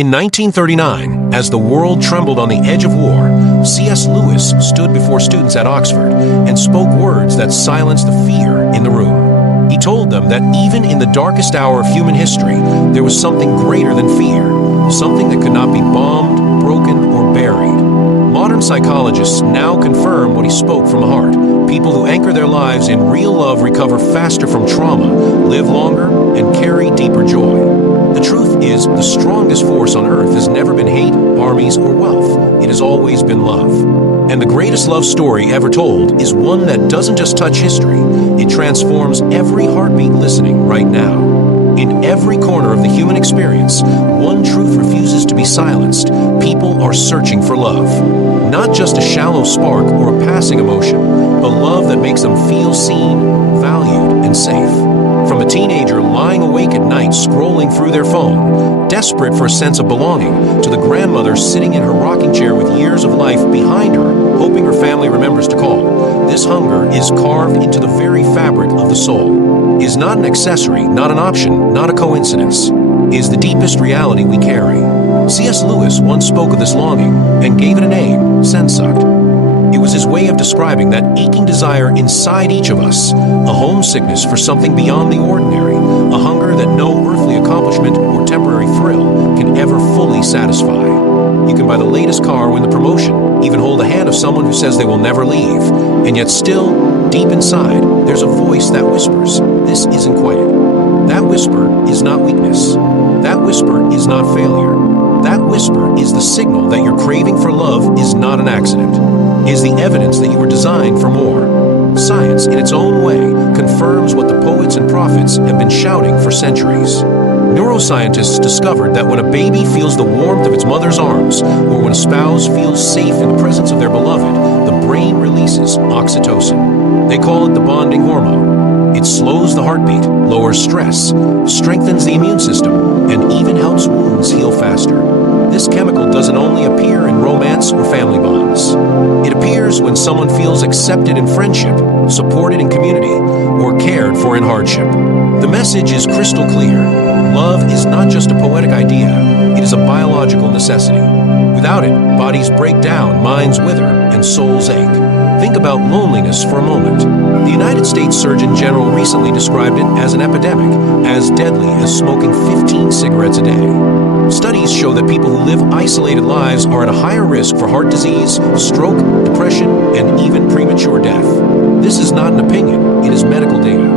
In 1939, as the world trembled on the edge of war, C.S. Lewis stood before students at Oxford and spoke words that silenced the fear in the room. He told them that even in the darkest hour of human history, there was something greater than fear, something that could not be bombed, broken, or buried. Modern psychologists now confirm what he spoke from the heart. People who anchor their lives in real love recover faster from trauma, live longer, and carry deeper joy. The truth is, the strongest force on earth has never been hate, armies, or wealth. It has always been love. And the greatest love story ever told is one that doesn't just touch history, it transforms every heartbeat listening right now. In every corner of the human experience, one truth refuses to be silenced. People are searching for love. Not just a shallow spark or a passing emotion, but love that makes them feel seen, valued, and safe. From a teenager lying awake at night scrolling through their phone, desperate for a sense of belonging, to the grandmother sitting in her rocking chair with years of life behind her, hoping her family remembers to call. This hunger is carved into the very fabric of the soul. Is not an accessory, not an option, not a coincidence. Is the deepest reality we carry. C.S. Lewis once spoke of this longing and gave it a name, sensucked. It was his way of describing that aching desire inside each of us, a homesickness for something beyond the ordinary, a hunger that no earthly accomplishment or temporary thrill can ever fully satisfy. You can buy the latest car, win the promotion, even hold the hand of someone who says they will never leave, and yet still, deep inside, there's a voice that whispers, "This isn't quite it." That whisper is not weakness. That whisper is not failure. That whisper is the signal that your craving for love is not an accident, is the evidence that you were designed for more. Science, in its own way, confirms what the poets and prophets have been shouting for centuries. Neuroscientists discovered that when a baby feels the warmth of its mother's arms, or when a spouse feels safe in the presence of their beloved, the brain releases oxytocin. They call it the bonding hormone. It slows the heartbeat, lowers stress, strengthens the immune system, and even helps wounds heal faster. This chemical doesn't only appear in romance or family bonds. It appears when someone feels accepted in friendship, supported in community, or cared for in hardship. The message is crystal clear. Love is not just a poetic idea, it is a biological necessity. Without it, bodies break down, minds wither, and souls ache. Think about loneliness for a moment. The United States Surgeon General recently described it as an epidemic, as deadly as smoking 15 cigarettes a day. Studies show that people who live isolated lives are at a higher risk for heart disease, stroke, depression, and even premature death. This is not an opinion, it is medical data.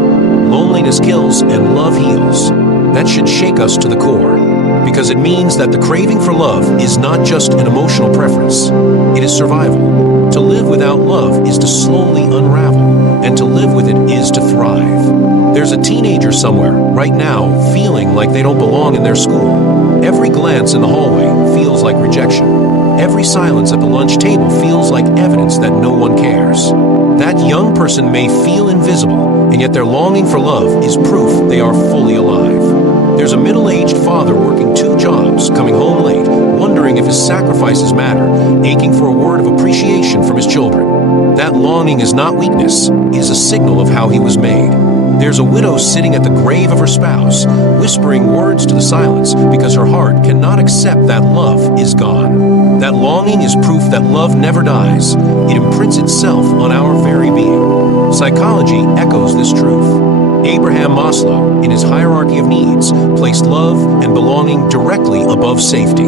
Loneliness kills and love heals. That should shake us to the core, because it means that the craving for love is not just an emotional preference, it is survival. To live without love is to slowly unravel, and to live with it is to thrive. There's a teenager somewhere, right now, feeling like they don't belong in their school. Every glance in the hallway feels like rejection. Every silence at the lunch table feels like evidence that no one cares. That young person may feel invisible, and yet their longing for love is proof they are fully alive. There's a middle-aged father working 2 jobs, coming home late, wondering if his sacrifices matter, aching for a word of appreciation from his children. That longing is not weakness, it is a signal of how he was made. There's a widow sitting at the grave of her spouse, whispering words to the silence because her heart cannot accept that love is gone. That longing is proof that love never dies. It imprints itself on our very being. Psychology echoes this truth. Abraham Maslow, in his hierarchy of needs, placed love and belonging directly above safety.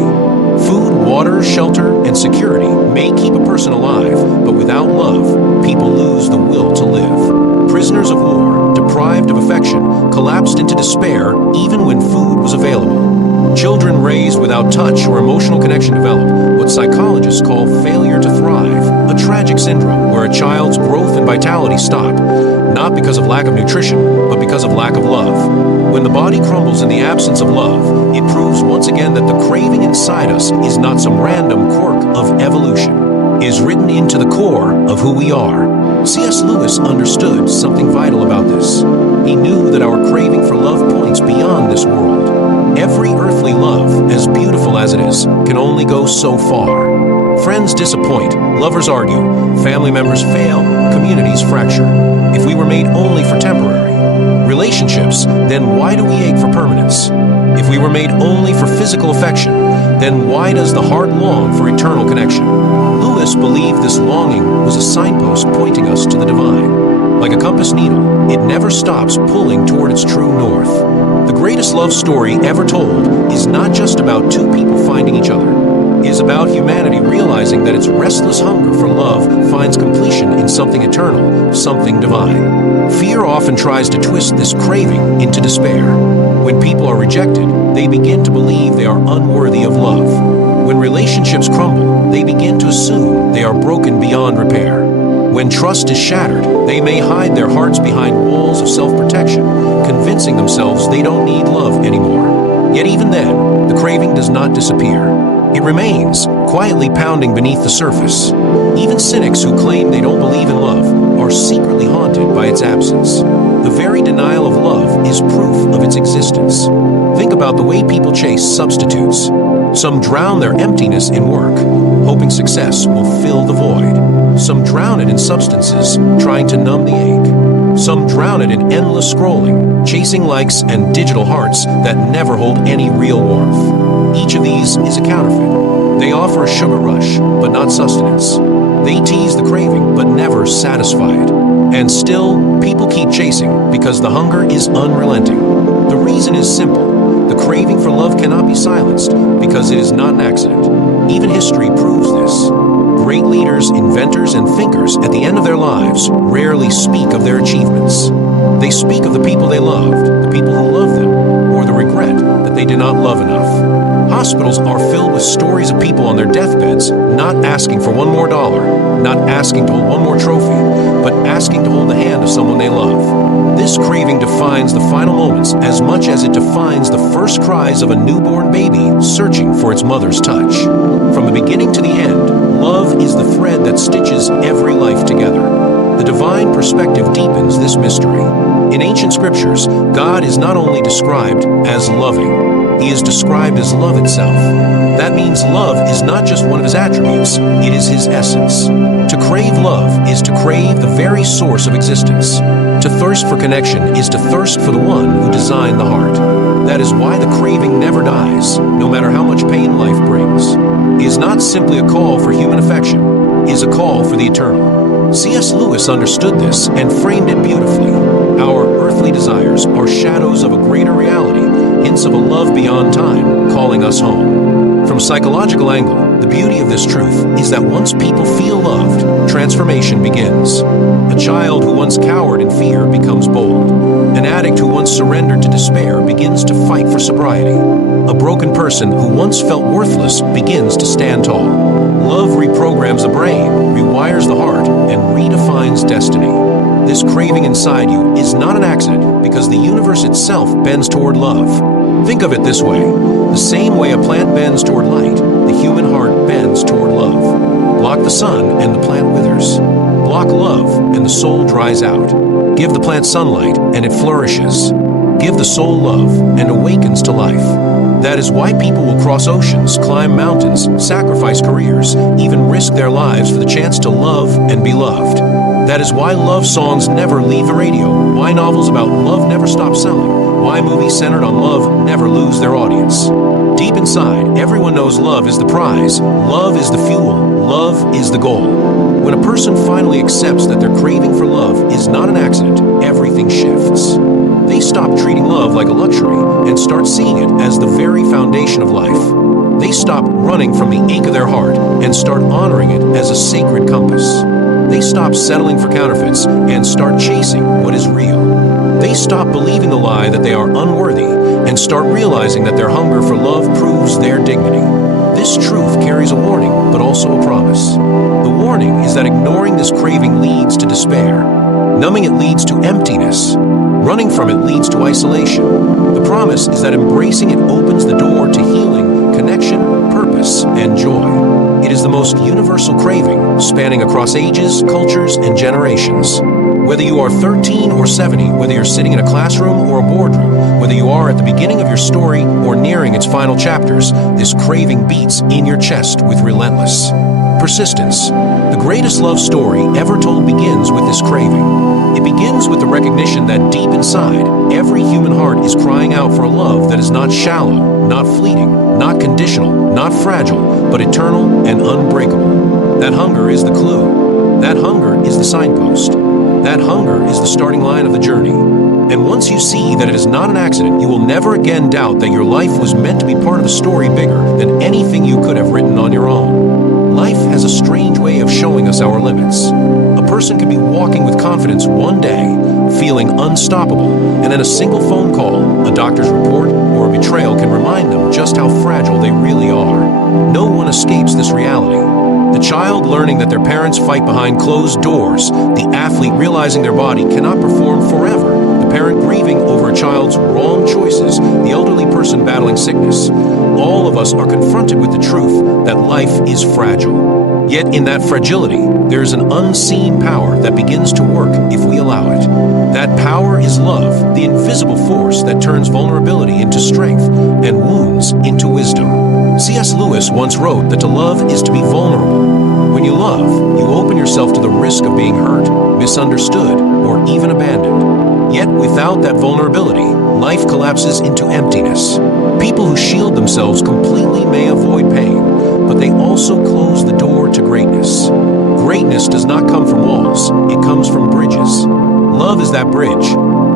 Food, water, shelter, and security may keep a person alive, but without love, people lose the will to live. Prisoners of war, deprived of affection, collapsed into despair even when food was available. Children raised without touch or emotional connection develop what psychologists call failure to thrive, a tragic syndrome where a child's growth and vitality stop, not because of lack of nutrition, but because of lack of love. When the body crumbles in the absence of love, it proves once again that the craving inside us is not some random quirk of evolution. It is written into the core of who we are. C.S. Lewis understood something vital about this. He knew that our craving for love points beyond this world. Every earthly love, as beautiful as it is, can only go so far. Friends disappoint, lovers argue, family members fail, communities fracture. If we were made only for temporary relationships, then why do we ache for permanence? If we were made only for physical affection, then why does the heart long for eternal connection? Lewis believed this longing was a signpost pointing us to the divine. Like a compass needle, it never stops pulling toward its true north. The greatest love story ever told is not just about two people finding each other. It is about humanity realizing that its restless hunger for love finds completion in something eternal, something divine. Fear often tries to twist this craving into despair. When people are rejected, they begin to believe they are unworthy of love. When relationships crumble, they begin to assume they are broken beyond repair. When trust is shattered, they may hide their hearts behind walls of self-protection, convincing themselves they don't need love anymore. Yet even then, the craving does not disappear. It remains, quietly pounding beneath the surface. Even cynics who claim they don't believe in love are secretly haunted by its absence. The very denial of love is proof of its existence. Think about the way people chase substitutes. Some drown their emptiness in work, hoping success will fill the void. Some drown it in substances, trying to numb the ache. Some drown it in endless scrolling, chasing likes and digital hearts that never hold any real warmth. Each of these is a counterfeit. They offer a sugar rush, but not sustenance. They tease the craving, but never satisfy it. And still, people keep chasing because the hunger is unrelenting. The reason is simple. The craving for love cannot be silenced because it is not an accident. Even history proves this. Great leaders, inventors, and thinkers at the end of their lives rarely speak of their achievements. They speak of the people they loved, the people who loved them, or the regret that they did not love enough. Hospitals are filled with stories of people on their deathbeds not asking for one more dollar, not asking to hold one more trophy, but asking to hold the hand of someone they love. This craving defines the final moments as much as it defines the first cries of a newborn baby searching for its mother's touch. From the beginning to the end, love is the thread that stitches every life together. The divine perspective deepens this mystery. In ancient scriptures, God is not only described as loving, He is described as love itself. That means love is not just one of His attributes, it is His essence. To crave love is to crave the very source of existence. To thirst for connection is to thirst for the one who designed the heart. That is why the craving never dies, no matter how much pain life brings. It is not simply a call for human affection, it is a call for the eternal. C.S. Lewis understood this and framed it beautifully. Our earthly desires are shadows of a greater reality, hints of a love beyond time, calling us home. From a psychological angle, the beauty of this truth is that once people feel loved, transformation begins. A child who once cowered in fear becomes bold. An addict who once surrendered to despair begins to fight for sobriety. A broken person who once felt worthless begins to stand tall. Love reprograms the brain, rewires the heart, and redefines destiny. This craving inside you is not an accident because the universe itself bends toward love. Think of it this way. The same way a plant bends toward light, the human heart bends toward love. Block the sun and the plant withers. Block love and the soul dries out. Give the plant sunlight and it flourishes. Give the soul love and awakens to life. That is why people will cross oceans, climb mountains, sacrifice careers, even risk their lives for the chance to love and be loved. That is why love songs never leave the radio, why novels about love never stop selling, why movies centered on love never lose their audience. Deep inside, everyone knows love is the prize, love is the fuel, love is the goal. When a person finally accepts that their craving for love is not an accident, everything shifts. They stop treating love like a luxury and start seeing it as the very foundation of life. They stop running from the ache of their heart and start honoring it as a sacred compass. They stop settling for counterfeits and start chasing what is real. They stop believing the lie that they are unworthy and start realizing that their hunger for love proves their dignity. This truth carries a warning, but also a promise. The warning is that ignoring this craving leads to despair. Numbing it leads to emptiness. Running from it leads to isolation. The promise is that embracing it opens the door to healing, connection, purpose, and joy. It is the most universal craving, spanning across ages, cultures, and generations. Whether you are 13 or 70, whether you're sitting in a classroom or a boardroom, whether you are at the beginning of your story or nearing its final chapters, this craving beats in your chest with relentless persistence. The greatest love story ever told begins with this craving. It begins with the recognition that deep inside, every human heart is crying out for a love that is not shallow, not fleeting, not conditional, not fragile, but eternal and unbreakable. That hunger is the clue. That hunger is the signpost. That hunger is the starting line of the journey. And once you see that it is not an accident, you will never again doubt that your life was meant to be part of a story bigger than anything you could have written on your own. Life has a strange way of showing us our limits. A person can be walking with confidence one day, feeling unstoppable, and then a single phone call, a doctor's report, or a betrayal can remind them just how fragile they really are. No one escapes this reality. The child learning that their parents fight behind closed doors, the athlete realizing their body cannot perform forever, the parent grieving over a child's wrong choices, the elderly person battling sickness. All of us are confronted with the truth that life is fragile. Yet in that fragility, there is an unseen power that begins to work if we allow it. That power is love, the invisible force that turns vulnerability into strength and wounds into wisdom. C.S. Lewis once wrote that to love is to be vulnerable. When you love, you open yourself to the risk of being hurt, misunderstood, or even abandoned. Yet without that vulnerability, life collapses into emptiness. People who shield themselves completely may avoid pain, but they also close the door to greatness. Greatness does not come from walls, it comes from bridges. Love is that bridge.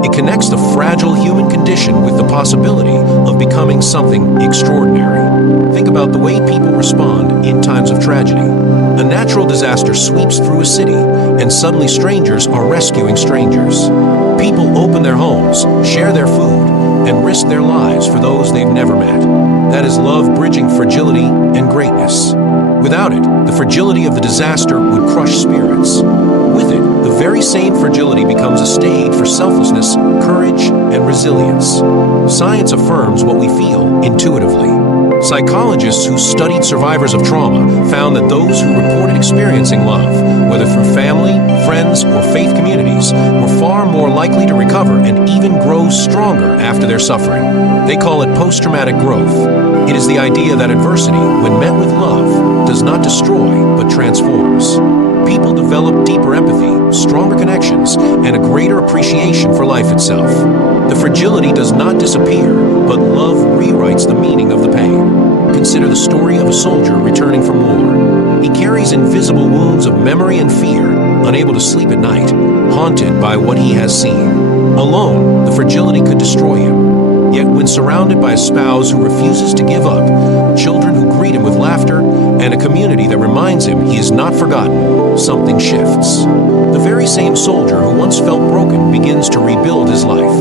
It connects the fragile human condition with the possibility of becoming something extraordinary. Think about the way people respond in times of tragedy. A natural disaster sweeps through a city, and suddenly strangers are rescuing strangers. People open their homes, share their food, and risk their lives for those they've never met. That is love bridging fragility and greatness. Without it, the fragility of the disaster would crush spirits. With it, the very same fragility becomes a stage for selflessness, courage, and resilience. Science affirms what we feel intuitively. Psychologists who studied survivors of trauma found that those who reported experiencing love, whether through family, friends, or faith communities, were far more likely to recover and even grow stronger after their suffering. They call it post-traumatic growth. It is the idea that adversity, when met with love, does not destroy but transforms. People develop deeper empathy, stronger connections, and a greater appreciation for life itself. The fragility does not disappear, but love rewrites the meaning of the pain. Consider the story of a soldier returning from war. He carries invisible wounds of memory and fear, unable to sleep at night, haunted by what he has seen. Alone, the fragility could destroy him. Yet when surrounded by a spouse who refuses to give up, children who greet him with laughter, and a community that reminds him he is not forgotten, something shifts. The very same soldier who once felt broken begins to rebuild his life.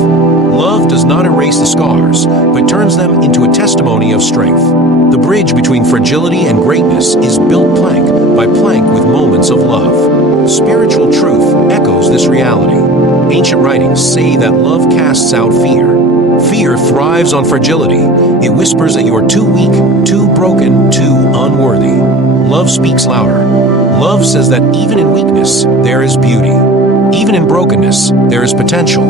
Love does not erase the scars, but turns them into a testimony of strength. The bridge between fragility and greatness is built plank by plank with moments of love. Spiritual truth echoes this reality. Ancient writings say that love casts out fear. Fear thrives on fragility. It whispers that you are too weak, too broken, too unworthy. Love speaks louder. Love says that even in weakness, there is beauty. Even in brokenness, there is potential.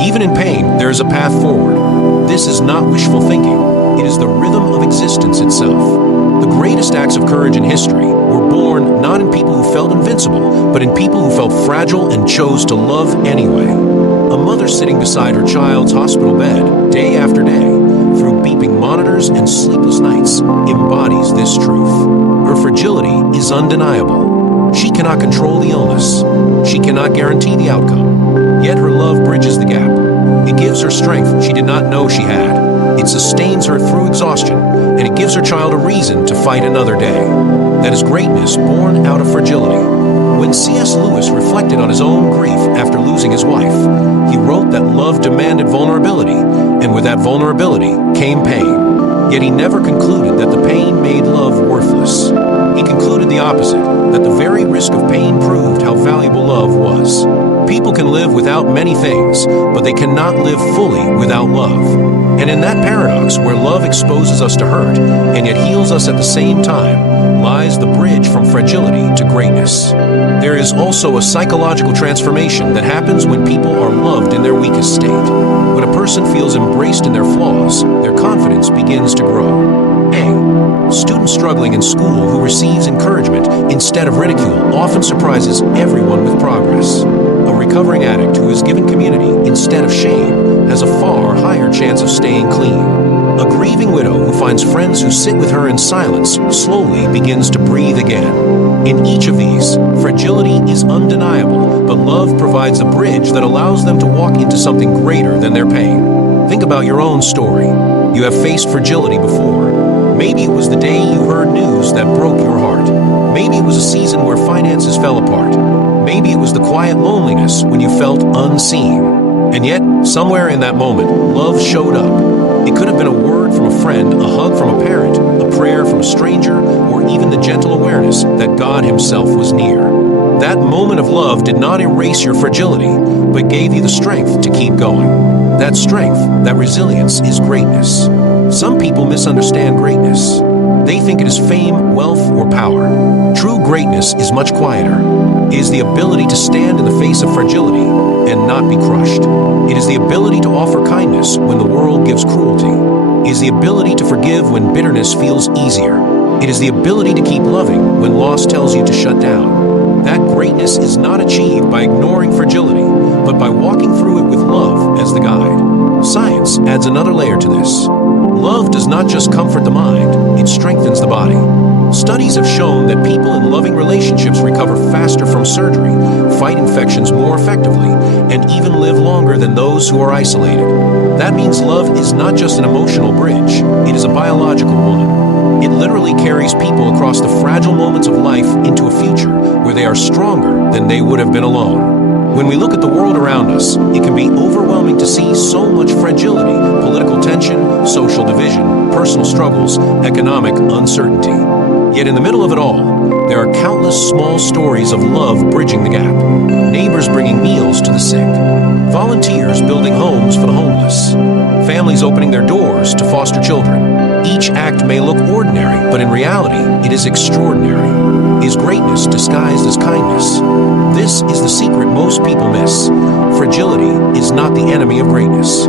Even in pain, there is a path forward. This is not wishful thinking. It is the rhythm of existence itself. The greatest acts of courage in history were born not in people who felt invincible, but in people who felt fragile and chose to love anyway. A mother sitting beside her child's hospital bed, day after day, through beeping monitors and sleepless nights, embodies this truth. Her fragility is undeniable. She cannot control the illness. She cannot guarantee the outcome. Yet her love bridges the gap. It gives her strength she did not know she had. It sustains her through exhaustion, and it gives her child a reason to fight another day. That is greatness born out of fragility. When C.S. Lewis reflected on his own grief after losing his wife, he wrote that love demanded vulnerability, and with that vulnerability came pain. Yet he never concluded that the pain made love worthless. He concluded the opposite, that the very risk of pain proved how valuable love was. People can live without many things, but they cannot live fully without love. And in that paradox, where love exposes us to hurt and yet heals us at the same time, lies the bridge from fragility to greatness. There is also a psychological transformation that happens when people are loved in their weakest state. When a person feels embraced in their flaws, their confidence begins to grow. A student struggling in school who receives encouragement instead of ridicule often surprises everyone with progress. A A recovering addict who is given community instead of shame has a far higher chance of staying clean. A grieving widow who finds friends who sit with her in silence slowly begins to breathe again. In each of these, fragility is undeniable, but love provides a bridge that allows them to walk into something greater than their pain. Think about your own story. You have faced fragility before. Maybe it was the day you heard news that broke your heart. Maybe it was a season where finances fell apart. Maybe it was the quiet loneliness when you felt unseen. And yet, somewhere in that moment, love showed up. It could have been a word from a friend, a hug from a parent, a prayer from a stranger, or even the gentle awareness that God Himself was near. That moment of love did not erase your fragility, but gave you the strength to keep going. That strength, that resilience, is greatness. Some people misunderstand greatness. They think it is fame, wealth, or power. True greatness is much quieter. It is the ability to stand in the face of fragility and not be crushed. It is the ability to offer kindness when the world gives cruelty. It is the ability to forgive when bitterness feels easier. It is the ability to keep loving when loss tells you to shut down. That greatness is not achieved by ignoring fragility, but by walking through it with love as the guide. Science adds another layer to this. Love does not just comfort the mind, it strengthens the body. Studies have shown that people in loving relationships recover faster from surgery, fight infections more effectively, and even live longer than those who are isolated. That means love is not just an emotional bridge, it is a biological one. It literally carries people across the fragile moments of life into a future where they are stronger than they would have been alone. When we look at the world around us, it can be overwhelming to see so much fragility, political tension, social division, personal struggles, economic uncertainty. Yet in the middle of it all, there are countless small stories of love bridging the gap. Neighbors bringing meals to the sick, volunteers building homes for the homeless, families opening their doors to foster children. Each act may look ordinary, but in reality, it is extraordinary. Is greatness disguised as kindness? This is the secret most people miss. Fragility is not the enemy of greatness.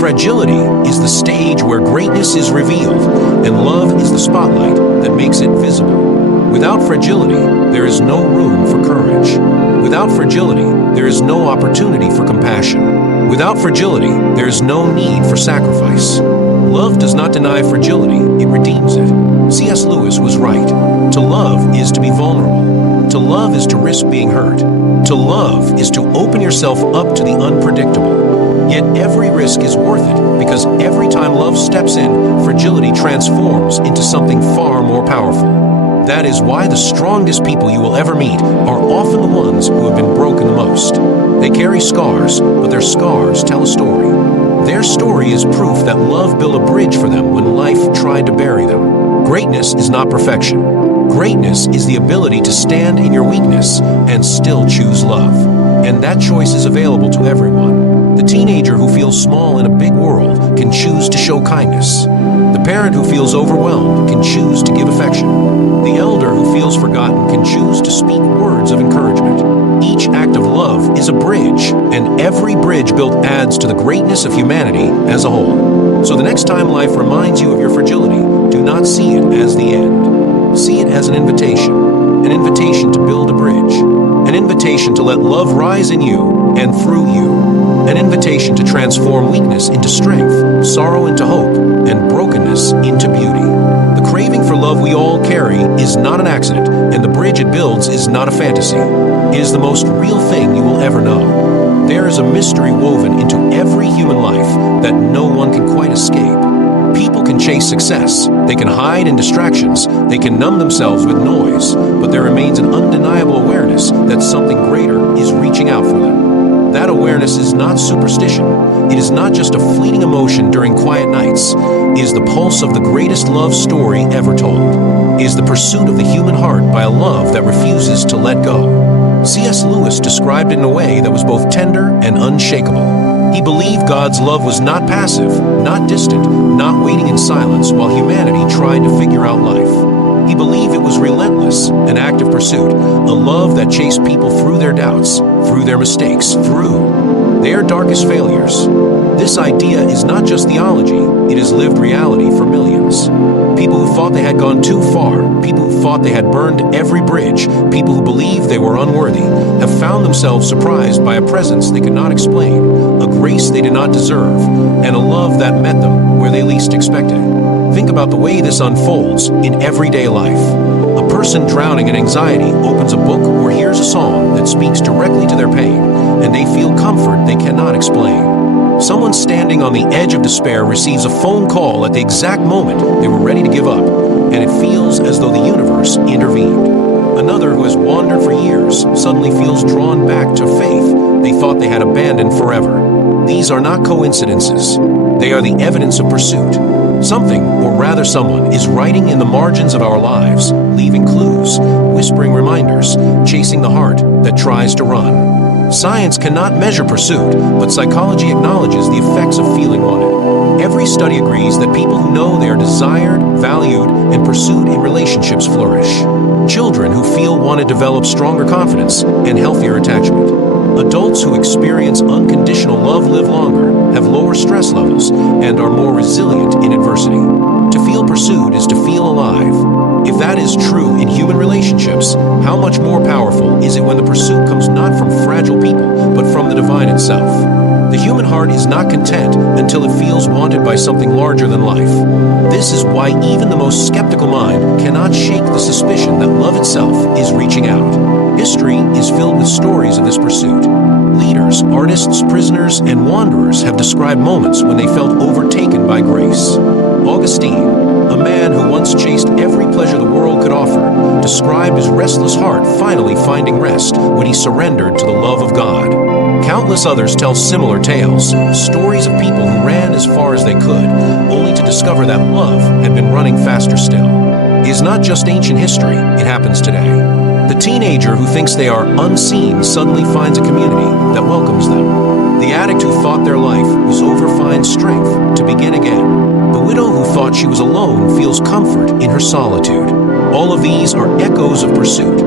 Fragility is the stage where greatness is revealed, and love is the spotlight that makes it visible. Without fragility, there is no room for courage. Without fragility, there is no opportunity for compassion. Without fragility, there is no need for sacrifice. Love does not deny fragility, it redeems it. C.S. Lewis was right. To love is to be vulnerable. To love is to risk being hurt. To love is to open yourself up to the unpredictable. Yet every risk is worth it, because every time love steps in, fragility transforms into something far more powerful. That is why the strongest people you will ever meet are often the ones who have been broken the most. They carry scars, but their scars tell a story. Their story is proof that love built a bridge for them when life tried to bury them. Greatness is not perfection. Greatness is the ability to stand in your weakness and still choose love. And that choice is available to everyone. The teenager who feels small in a big world can choose to show kindness. The parent who feels overwhelmed can choose to give affection. The elder who feels forgotten can choose to speak words of encouragement. Each act of love is a bridge, and every bridge built adds to the greatness of humanity as a whole. So the next time life reminds you of your fragility, do not see it as the end. See it as an invitation to build a bridge, an invitation to let love rise in you and through you, an invitation to transform weakness into strength, sorrow into hope, and brokenness into beauty. The craving for love we all carry is not an accident, and the bridge it builds is not a fantasy. It is the most real thing you will ever know. There is a mystery woven into every human life that no one can quite escape. People can chase success, they can hide in distractions, they can numb themselves with noise, but there remains an undeniable awareness that something greater is reaching out for them. That awareness is not superstition. It is not just a fleeting emotion during quiet nights. It is the pulse of the greatest love story ever told. It is the pursuit of the human heart by a love that refuses to let go. C.S. Lewis described it in a way that was both tender and unshakable. He believed God's love was not passive, not distant, not waiting in silence while humanity tried to figure out life. He believed it was relentless, an active pursuit, a love that chased people through their doubts, through their mistakes, through their darkest failures. This idea is not just theology, it is lived reality for millions. People who thought they had gone too far, people who thought they had burned every bridge, people who believed they were unworthy, have found themselves surprised by a presence they could not explain, a grace they did not deserve, and a love that met them where they least expected it. Think about the way this unfolds in everyday life. A person drowning in anxiety opens a book or hears a song that speaks directly to their pain, and they feel comfort they cannot explain. Someone standing on the edge of despair receives a phone call at the exact moment they were ready to give up, and it feels as though the universe intervened. Another who has wandered for years suddenly feels drawn back to faith they thought they had abandoned forever. These are not coincidences. They are the evidence of pursuit. Something, or rather someone, is writing in the margins of our lives, leaving clues, whispering reminders, chasing the heart that tries to run. Science cannot measure pursuit, but psychology acknowledges the effects of feeling wanted. Every study agrees that people who know they are desired, valued, and pursued in relationships flourish. Children who feel wanted develop stronger confidence and healthier attachment. Adults who experience unconditional love live longer, have lower stress levels, and are more resilient in adversity. To feel pursued is to feel alive. If that is true in human relationships, how much more powerful is it when the pursuit comes not from fragile people, but from the divine itself? The human heart is not content until it feels wanted by something larger than life. This is why even the most skeptical mind cannot shake the suspicion that love itself is reaching out. History is filled with stories of this pursuit. Leaders, artists, prisoners, and wanderers have described moments when they felt overtaken by grace. Augustine, a man who once chased every pleasure the world could offer, described his restless heart finally finding rest when he surrendered to the love of God. Countless others tell similar tales, stories of people who ran as far as they could, only to discover that love had been running faster still. It is not just ancient history, it happens today. The teenager who thinks they are unseen suddenly finds a community that welcomes them. The addict who thought their life was over finds strength to begin again. The widow who thought she was alone feels comfort in her solitude. All of these are echoes of pursuit.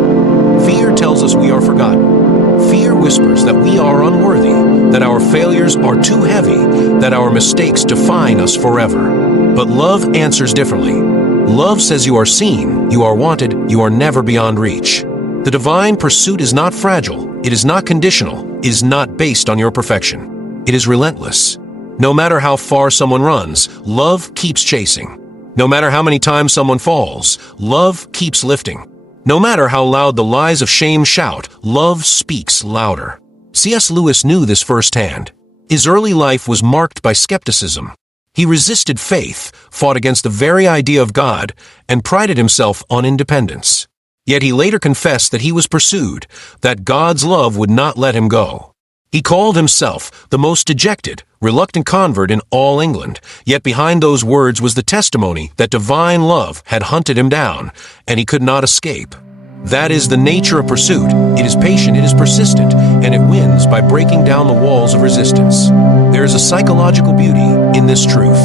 Fear tells us we are forgotten. Fear whispers that we are unworthy, that our failures are too heavy, that our mistakes define us forever. But love answers differently. Love says you are seen, you are wanted, you are never beyond reach. The divine pursuit is not fragile, it is not conditional, it is not based on your perfection. It is relentless. No matter how far someone runs, love keeps chasing. No matter how many times someone falls, love keeps lifting. No matter how loud the lies of shame shout, love speaks louder. C.S. Lewis knew this firsthand. His early life was marked by skepticism. He resisted faith, fought against the very idea of God, and prided himself on independence. Yet he later confessed that he was pursued, that God's love would not let him go. He called himself the most dejected, reluctant convert in all England, yet behind those words was the testimony that divine love had hunted him down, and he could not escape. That is the nature of pursuit. It is patient, it is persistent, and it wins by breaking down the walls of resistance. There is a psychological beauty in this truth.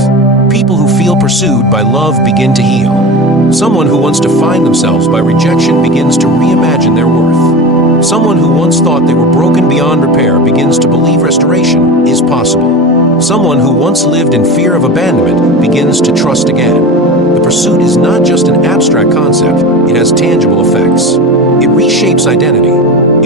People who feel pursued by love begin to heal. Someone who wants to find themselves by rejection begins to reimagine their worth. Someone who once thought they were broken beyond repair begins to believe restoration is possible. Someone who once lived in fear of abandonment begins to trust again. The pursuit is not just an abstract concept, it has tangible effects. It reshapes identity.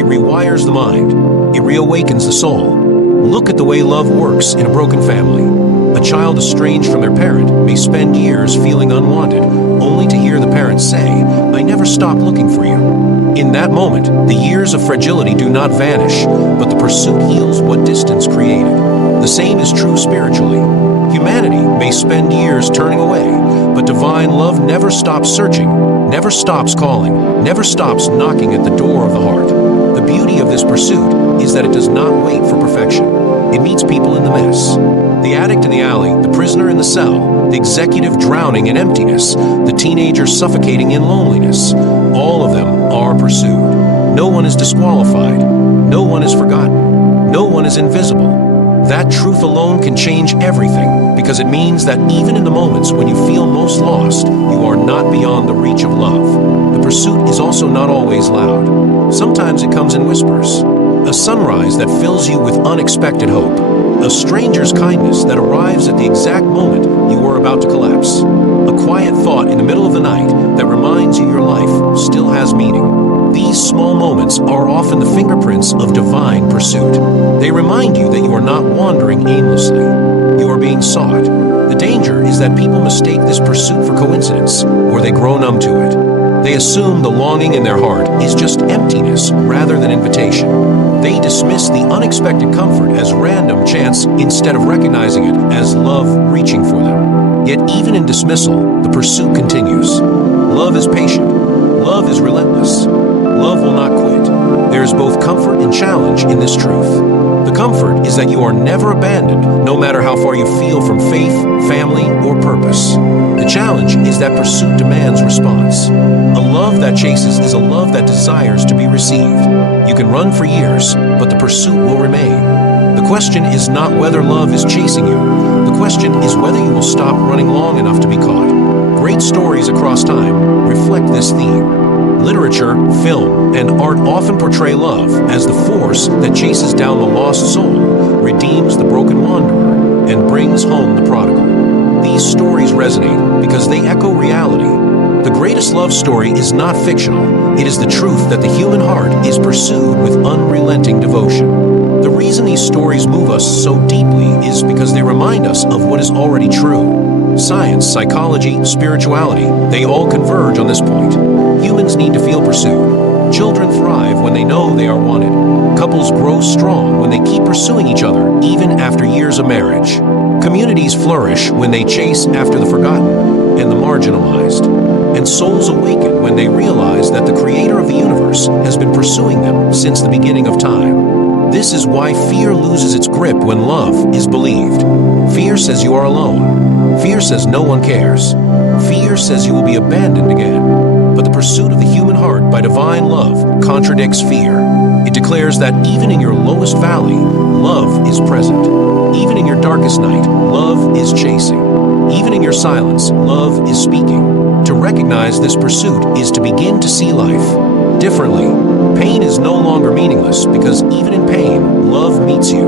It rewires the mind. It reawakens the soul. Look at the way love works in a broken family. A child estranged from their parent may spend years feeling unwanted, only to hear the parent say, "I never stopped looking for you." In that moment, the years of fragility do not vanish, but the pursuit heals what distance created. The same is true spiritually. Humanity may spend years turning away, but divine love never stops searching, never stops calling, never stops knocking at the door of the heart. The beauty of this pursuit is that it does not wait for perfection. It meets people in the mess. The addict in the alley, the prisoner in the cell, the executive drowning in emptiness, the teenager suffocating in loneliness. All of them are pursued. No one is disqualified. No one is forgotten. No one is invisible. That truth alone can change everything, because it means that even in the moments when you feel most lost, you are not beyond the reach of love. The pursuit is also not always loud. Sometimes it comes in whispers. A sunrise that fills you with unexpected hope. A stranger's kindness that arrives at the exact moment you are about to collapse. A quiet thought in the middle of the night that reminds you your life still has meaning. These small moments are often the fingerprints of divine pursuit. They remind you that you are not wandering aimlessly. You are being sought. The danger is that people mistake this pursuit for coincidence, or they grow numb to it. They assume the longing in their heart is just emptiness rather than invitation. They dismiss the unexpected comfort as random chance instead of recognizing it as love reaching for them. Yet even in dismissal, the pursuit continues. Love is patient. Love is relentless. Love will not quit. There is both comfort and challenge in this truth. The comfort is that you are never abandoned, no matter how far you feel from faith, family, or purpose. The challenge is that pursuit demands response. A love that chases is a love that desires to be received. You can run for years, but the pursuit will remain. The question is not whether love is chasing you. The question is whether you will stop running long enough to be caught. Great stories across time reflect this theme. Literature, film, and art often portray love as the force that chases down the lost soul, redeems the broken wanderer, and brings home the prodigal. These stories resonate because they echo reality. The greatest love story is not fictional. It is the truth that the human heart is pursued with unrelenting devotion. The reason these stories move us so deeply is because they remind us of what is already true. Science, psychology, spirituality, they all converge on this point. Humans need to feel pursued. Children thrive when they know they are wanted. Couples grow strong when they keep pursuing each other, even after years of marriage. Communities flourish when they chase after the forgotten and the marginalized. And souls awaken when they realize that the creator of the universe has been pursuing them since the beginning of time. This is why fear loses its grip when love is believed. Fear says you are alone. Fear says no one cares. Fear says you will be abandoned again. But the pursuit of the human heart by divine love contradicts fear. It declares that even in your lowest valley, love is present. Even in your darkest night, love is chasing. Even in your silence, love is speaking. To recognize this pursuit is to begin to see life differently. Pain is no longer meaningless because even in pain, love meets you.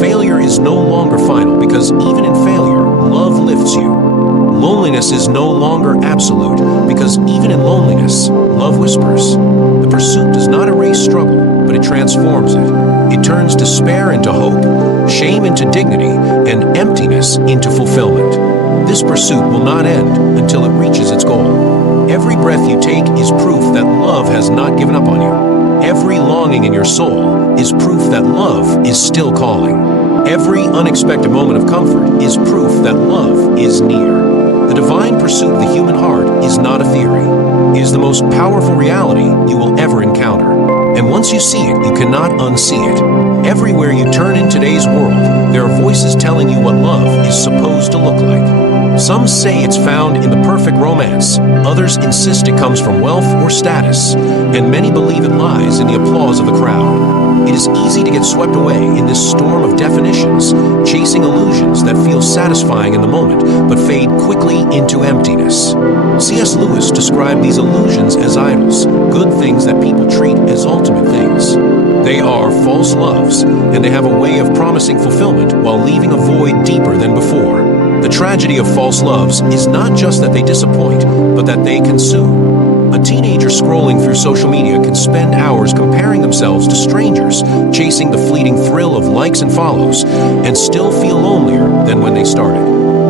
Failure is no longer final because even in failure, love lifts you. Loneliness is no longer absolute because even in loneliness, love whispers. The pursuit does not erase struggle, but it transforms it. It turns despair into hope, shame into dignity, and emptiness into fulfillment. This pursuit will not end until it reaches its goal. Every breath you take is proof that love has not given up on you. Every longing in your soul is proof that love is still calling. Every unexpected moment of comfort is proof that love is near. The divine pursuit of the human heart is not a theory. It is the most powerful reality you will ever encounter. And once you see it, you cannot unsee it. Everywhere you turn in today's world, there are voices telling you what love is supposed to look like. Some say it's found in the perfect romance, others insist it comes from wealth or status, and many believe it lies in the applause of the crowd. It is easy to get swept away in this storm of definitions, chasing illusions that feel satisfying in the moment, but fade quickly into emptiness. C.S. Lewis described these illusions as idols, good things that people treat as ultimate things. They are false loves, and they have a way of promising fulfillment while leaving a void deeper than before. The tragedy of false loves is not just that they disappoint, but that they consume. A teenager scrolling through social media can spend hours comparing themselves to strangers, chasing the fleeting thrill of likes and follows, and still feel lonelier than when they started.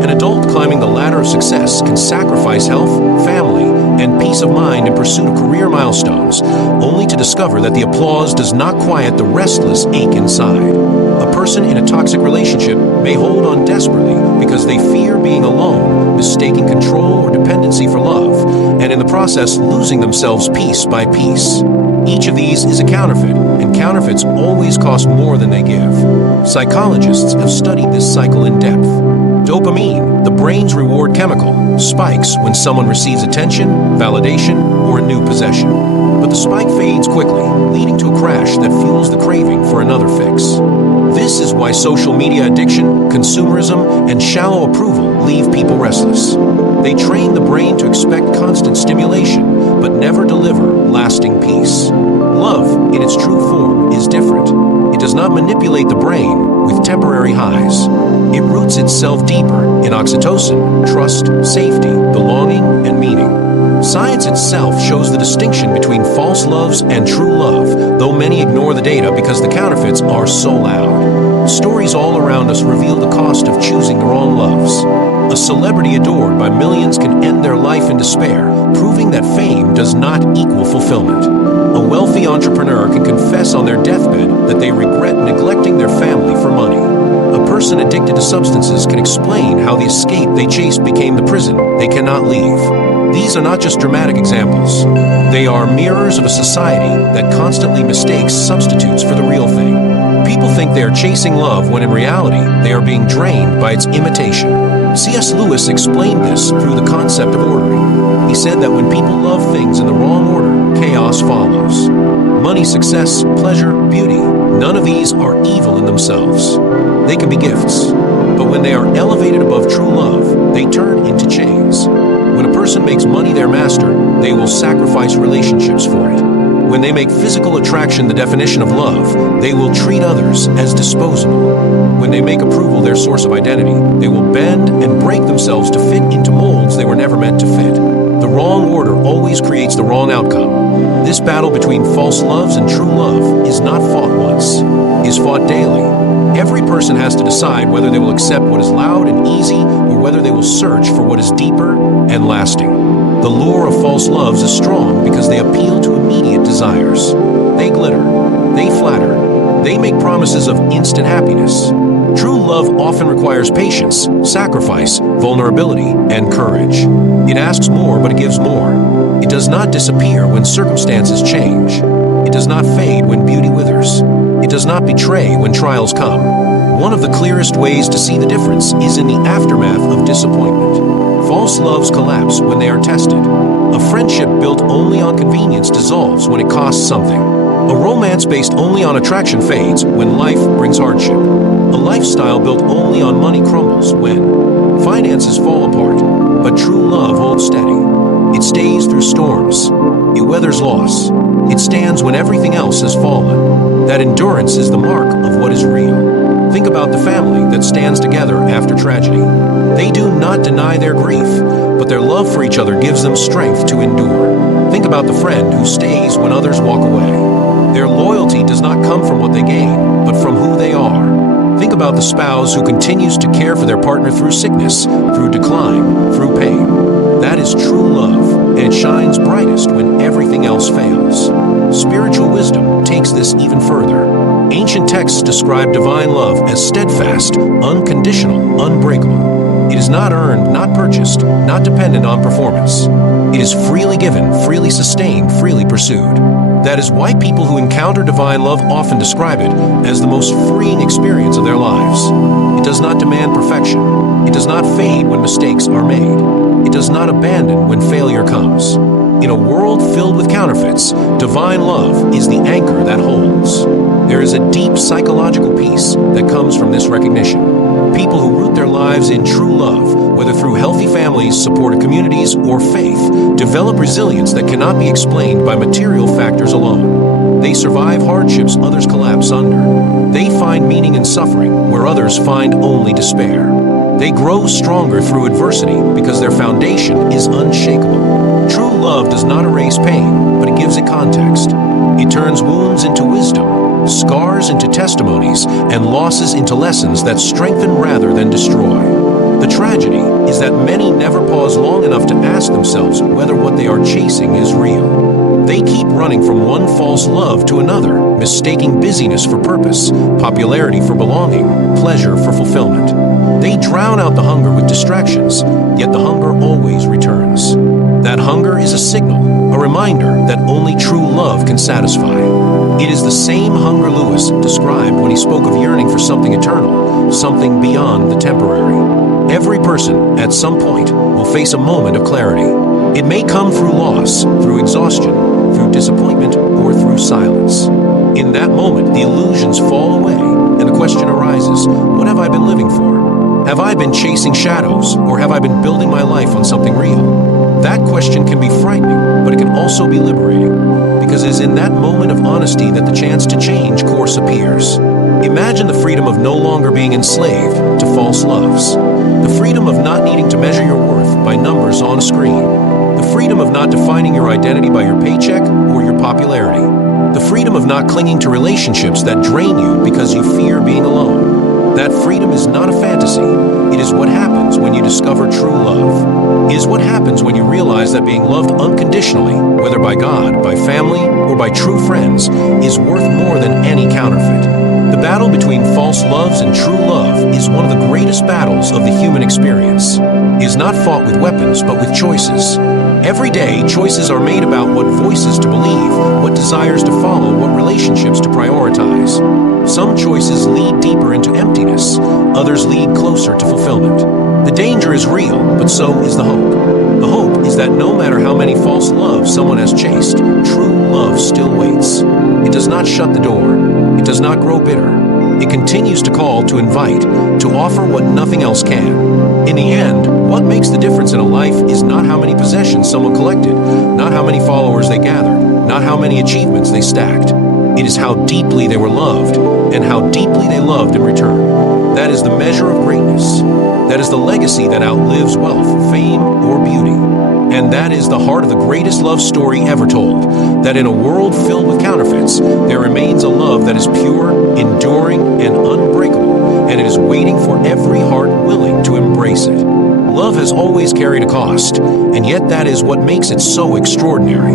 An adult climbing the ladder of success can sacrifice health, family, and peace of mind in pursuit of career milestones, only to discover that the applause does not quiet the restless ache inside. A person in a toxic relationship may hold on desperately because they fear being alone, mistaking control or dependency for love, and in the process losing themselves piece by piece. Each of these is a counterfeit, and counterfeits always cost more than they give. Psychologists have studied this cycle in depth. Dopamine, the brain's reward chemical, spikes when someone receives attention, validation, or a new possession. But the spike fades quickly, leading to a crash that fuels the craving for another fix. This is why social media addiction, consumerism, and shallow approval leave people restless. They train the brain to expect constant stimulation, but never deliver lasting peace. Love, in its true form, is different. It does not manipulate the brain with temporary highs. It roots itself deeper in oxytocin, trust, safety, belonging, and meaning. Science itself shows the distinction between false loves and true love, though many ignore the data because the counterfeits are so loud. Stories all around us reveal the cost of choosing the wrong loves. A celebrity adored by millions can end their life in despair, proving that fame does not equal fulfillment. A wealthy entrepreneur can confess on their deathbed that they regret neglecting their family for money. A person addicted to substances can explain how the escape they chased became the prison they cannot leave. These are not just dramatic examples. They are mirrors of a society that constantly mistakes substitutes for the real thing. People think they are chasing love when in reality they are being drained by its imitation. C.S. Lewis explained this through the concept of ordering. He said that when people love things in the wrong order, chaos follows. Money, success, pleasure, beauty, none of these are evil in themselves. They can be gifts. But when they are elevated above true love, they turn into chains. When a person makes money their master, they will sacrifice relationships for it. When they make physical attraction the definition of love, they will treat others as disposable. When they make approval their source of identity, they will bend and break themselves to fit into molds they were never meant to fit. The wrong order always creates the wrong outcome. This battle between false loves and true love is not fought once, it is fought daily. Every person has to decide whether they will accept what is loud and easy or whether they will search for what is deeper and lasting. The lure of false loves is strong because they appeal to immediate desires. They glitter, they flatter, they make promises of instant happiness. True love often requires patience, sacrifice, vulnerability, and courage. It asks more, but it gives more. It does not disappear when circumstances change. It does not fade when beauty withers. It does not betray when trials come. One of the clearest ways to see the difference is in the aftermath of disappointment. False loves collapse when they are tested. A friendship built only on convenience dissolves when it costs something. A romance based only on attraction fades when life brings hardship. A lifestyle built only on money crumbles when finances fall apart, but true love holds steady. It stays through storms. It weathers loss. It stands when everything else has fallen. That endurance is the mark of what is real. Think about the family that stands together after tragedy. They do not deny their grief, but their love for each other gives them strength to endure. Think about the friend who stays when others walk away. Their loyalty does not come from what they gain, but from who they are. Think about the spouse who continues to care for their partner through sickness, through decline, through pain. That is true love, and it shines brightest when everything else fails. Spiritual wisdom takes this even further. Ancient texts describe divine love as steadfast, unconditional, unbreakable. It is not earned, not purchased, not dependent on performance. It is freely given, freely sustained, freely pursued. That is why people who encounter divine love often describe it as the most freeing experience of their lives. It does not demand perfection. It does not fade when mistakes are made. It does not abandon when failure comes. In a world filled with counterfeits, divine love is the anchor that holds. There is a deep psychological peace that comes from this recognition. People who root their lives in true love, whether through healthy families, supportive communities, or faith, develop resilience that cannot be explained by material factors alone. They survive hardships others collapse under. They find meaning in suffering where others find only despair. They grow stronger through adversity because their foundation is unshakable. True love does not erase pain, but it gives it context. It turns wounds into wisdom, scars into testimonies, and losses into lessons that strengthen rather than destroy. The tragedy is that many never pause long enough to ask themselves whether what they are chasing is real. They keep running from one false love to another, mistaking busyness for purpose, popularity for belonging, pleasure for fulfillment. They drown out the hunger with distractions, yet the hunger always returns. That hunger is a signal, a reminder that only true love can satisfy. It is the same hunger Lewis described when he spoke of yearning for something eternal, something beyond the temporary. Every person, at some point, will face a moment of clarity. It may come through loss, through exhaustion, through disappointment, or through silence. In that moment, the illusions fall away, and the question arises, what have I been living for? Have I been chasing shadows, or have I been building my life on something real? That question can be frightening, but it can also be liberating, because it is in that moment of honesty that the chance to change course appears. Imagine the freedom of no longer being enslaved to false loves. The freedom of not needing to measure your worth by numbers on a screen. The freedom of not defining your identity by your paycheck or your popularity. The freedom of not clinging to relationships that drain you because you fear being alone. That freedom is not a fantasy. It is what happens when you discover true love. It is what happens when you realize that being loved unconditionally, whether by God, by family, or by true friends, is worth more than any counterfeit. The battle between false loves and true love is one of the greatest battles of the human experience. It is not fought with weapons, but with choices. Every day, choices are made about what voices to believe, what desires to follow, what relationships to prioritize. Some choices lead deeper into emptiness, others lead closer to fulfillment. The danger is real, but so is the hope. The hope is that no matter how many false loves someone has chased, true love still waits. It does not shut the door. It does not grow bitter. It continues to call, to invite, to offer what nothing else can. In the end, what makes the difference in a life is not how many possessions someone collected, not how many followers they gathered, not how many achievements they stacked. It is how deeply they were loved, and how deeply they loved in return. That is the measure of greatness. That is the legacy that outlives wealth, fame, or beauty. And that is the heart of the greatest love story ever told, that in a world filled with counterfeits, there remains a love that is pure, enduring, and unbreakable, and it is waiting for every heart willing to embrace it. Love has always carried a cost, and yet that is what makes it so extraordinary.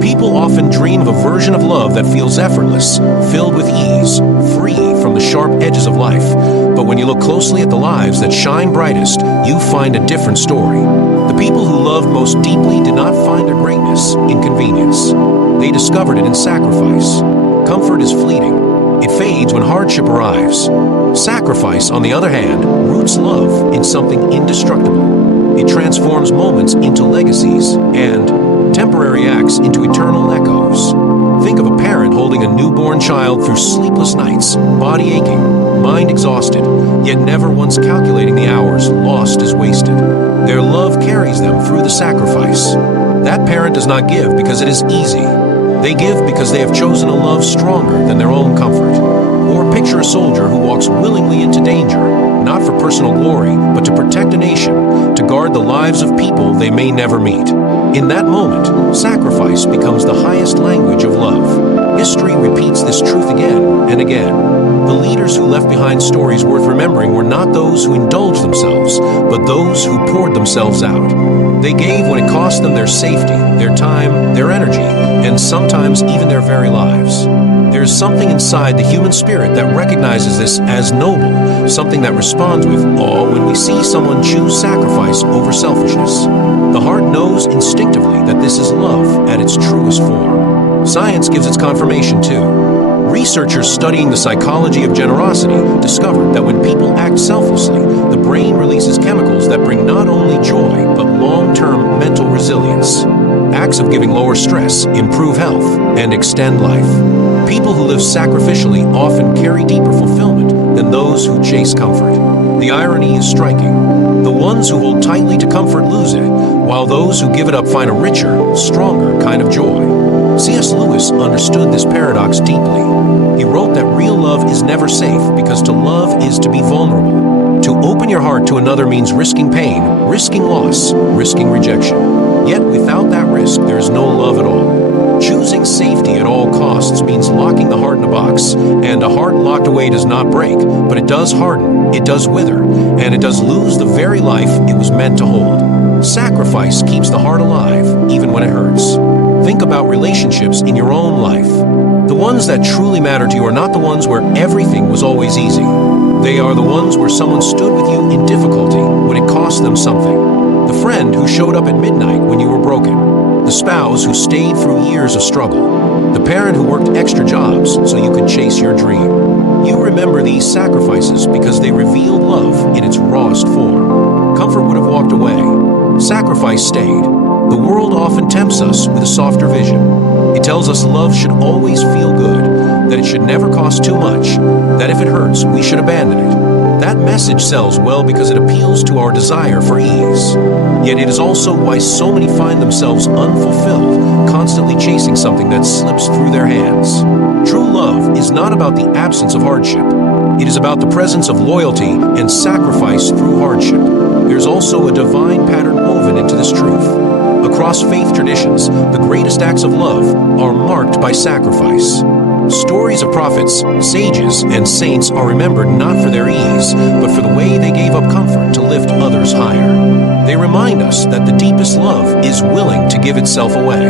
People often dream of a version of love that feels effortless, filled with ease, free from the sharp edges of life. But when you look closely at the lives that shine brightest, you find a different story. The people who loved most deeply did not find their greatness in convenience. They discovered it in sacrifice. Comfort is fleeting. It fades when hardship arrives. Sacrifice, on the other hand, roots love in something indestructible. It transforms moments into legacies and temporary acts into eternal echoes. Think of a parent holding a newborn child through sleepless nights, body aching, mind exhausted, yet never once calculating the hours lost as wasted. Their love carries them through the sacrifice. That parent does not give because it is easy. They give because they have chosen a love stronger than their own comfort. Or picture a soldier who walks willingly into danger, not for personal glory, but to protect a nation, to guard the lives of people they may never meet. In that moment, sacrifice becomes the highest language of love. History repeats this truth again and again. The leaders who left behind stories worth remembering were not those who indulged themselves, but those who poured themselves out. They gave when it cost them their safety, their time, their energy, and sometimes even their very lives. There is something inside the human spirit that recognizes this as noble, something that responds with awe when we see someone choose sacrifice over selfishness. The heart knows instinctively that this is love at its truest form. Science gives its confirmation too. Researchers studying the psychology of generosity discovered that when people act selflessly, the brain releases chemicals that bring not only joy, but long-term mental resilience. Acts of giving lower stress, improve health, and extend life. People who live sacrificially often carry deeper fulfillment than those who chase comfort. The irony is striking. The ones who hold tightly to comfort lose it, while those who give it up find a richer, stronger kind of joy. C.S. Lewis understood this paradox deeply. He wrote that real love is never safe because to love is to be vulnerable. To open your heart to another means risking pain, risking loss, risking rejection. Yet without that risk, there is no love at all. Choosing safety at all costs means locking the heart in a box, and a heart locked away does not break, but it does harden, it does wither, and it does lose the very life it was meant to hold. Sacrifice keeps the heart alive, even when it hurts. Think about relationships in your own life. The ones that truly matter to you are not the ones where everything was always easy. They are the ones where someone stood with you in difficulty when it cost them something. The friend who showed up at midnight when you were broken. The spouse who stayed through years of struggle. The parent who worked extra jobs so you could chase your dream. You remember these sacrifices because they revealed love in its rawest form. Comfort would have walked away. Sacrifice stayed. The world often tempts us with a softer vision. It tells us love should always feel good, that it should never cost too much, that if it hurts, we should abandon it. That message sells well because it appeals to our desire for ease. Yet it is also why so many find themselves unfulfilled, constantly chasing something something that slips through their hands. True love is not about the absence of hardship. It is about the presence of loyalty and sacrifice through hardship. There's also a divine pattern woven into this truth. Across faith traditions, the greatest acts of love are marked by sacrifice. Stories of prophets, sages, and saints are remembered not for their ease, but for the way they gave up comfort to lift others higher. They remind us that the deepest love is willing to give itself away.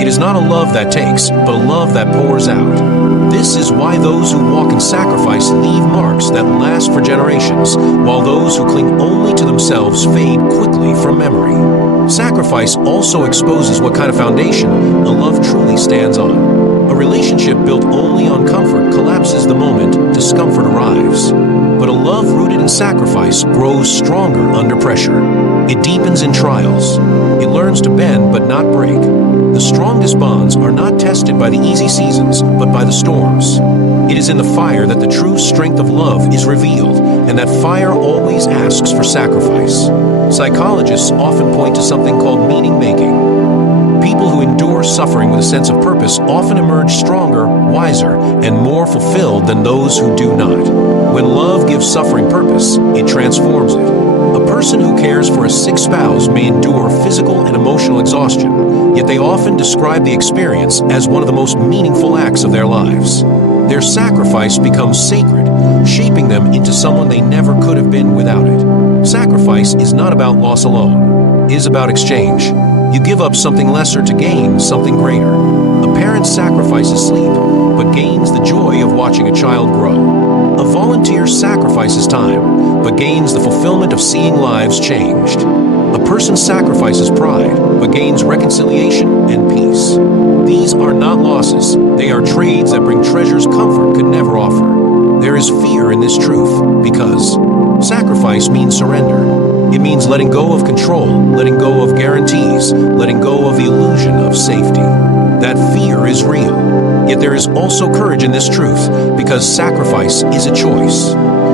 It is not a love that takes, but a love that pours out. This is why those who walk in sacrifice leave marks that last for generations, while those who cling only to themselves fade quickly from memory. Sacrifice also exposes what kind of foundation a love truly stands on. A relationship built only on comfort collapses the moment discomfort arrives. But a love rooted in sacrifice grows stronger under pressure. It deepens in trials. It learns to bend but not break. The strongest bonds are not tested by the easy seasons, but by the storms. It is in the fire that the true strength of love is revealed, and that fire always asks for sacrifice. Psychologists often point to something called meaning-making. People who endure suffering with a sense of purpose often emerge stronger, wiser, and more fulfilled than those who do not. When love gives suffering purpose, it transforms it. A person who cares for a sick spouse may endure physical and emotional exhaustion, yet they often describe the experience as one of the most meaningful acts of their lives. Their sacrifice becomes sacred, shaping them into someone they never could have been without it. Sacrifice is not about loss alone. It is about exchange. You give up something lesser to gain something greater. A parent sacrifices sleep, but gains the joy of watching a child grow. A volunteer sacrifices time, but gains the fulfillment of seeing lives changed. A person sacrifices pride, but gains reconciliation and peace. These are not losses. They are trades that bring treasures comfort could never offer. There is fear in this truth, because sacrifice means surrender. It means letting go of control, letting go of guarantees, letting go of the illusion of safety. That fear is real. Yet there is also courage in this truth, because sacrifice is a choice.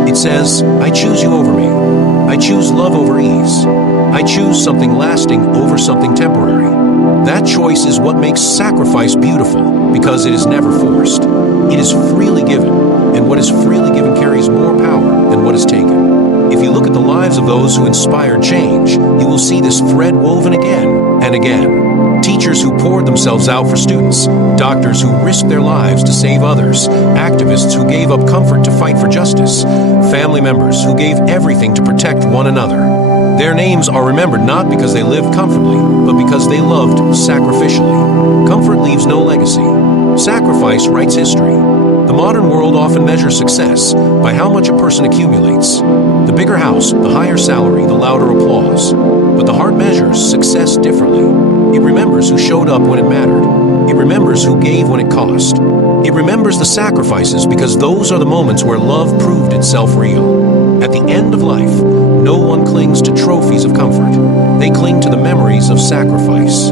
It says, I choose you over me. I choose love over ease. I choose something lasting over something temporary. That choice is what makes sacrifice beautiful, because it is never forced. It is freely given, and what is freely given carries more power than what is taken. If you look at the lives of those who inspired change, you will see this thread woven again and again. Teachers who poured themselves out for students, doctors who risked their lives to save others, activists who gave up comfort to fight for justice, family members who gave everything to protect one another. Their names are remembered not because they lived comfortably, but because they loved sacrificially. Comfort leaves no legacy. Sacrifice writes history. The modern world often measures success by how much a person accumulates. The bigger house, the higher salary, the louder applause. But the heart measures success differently. It remembers who showed up when it mattered. It remembers who gave when it cost. It remembers the sacrifices because those are the moments where love proved itself real. At the end of life, no one clings to trophies of comfort. They cling to the memories of sacrifice.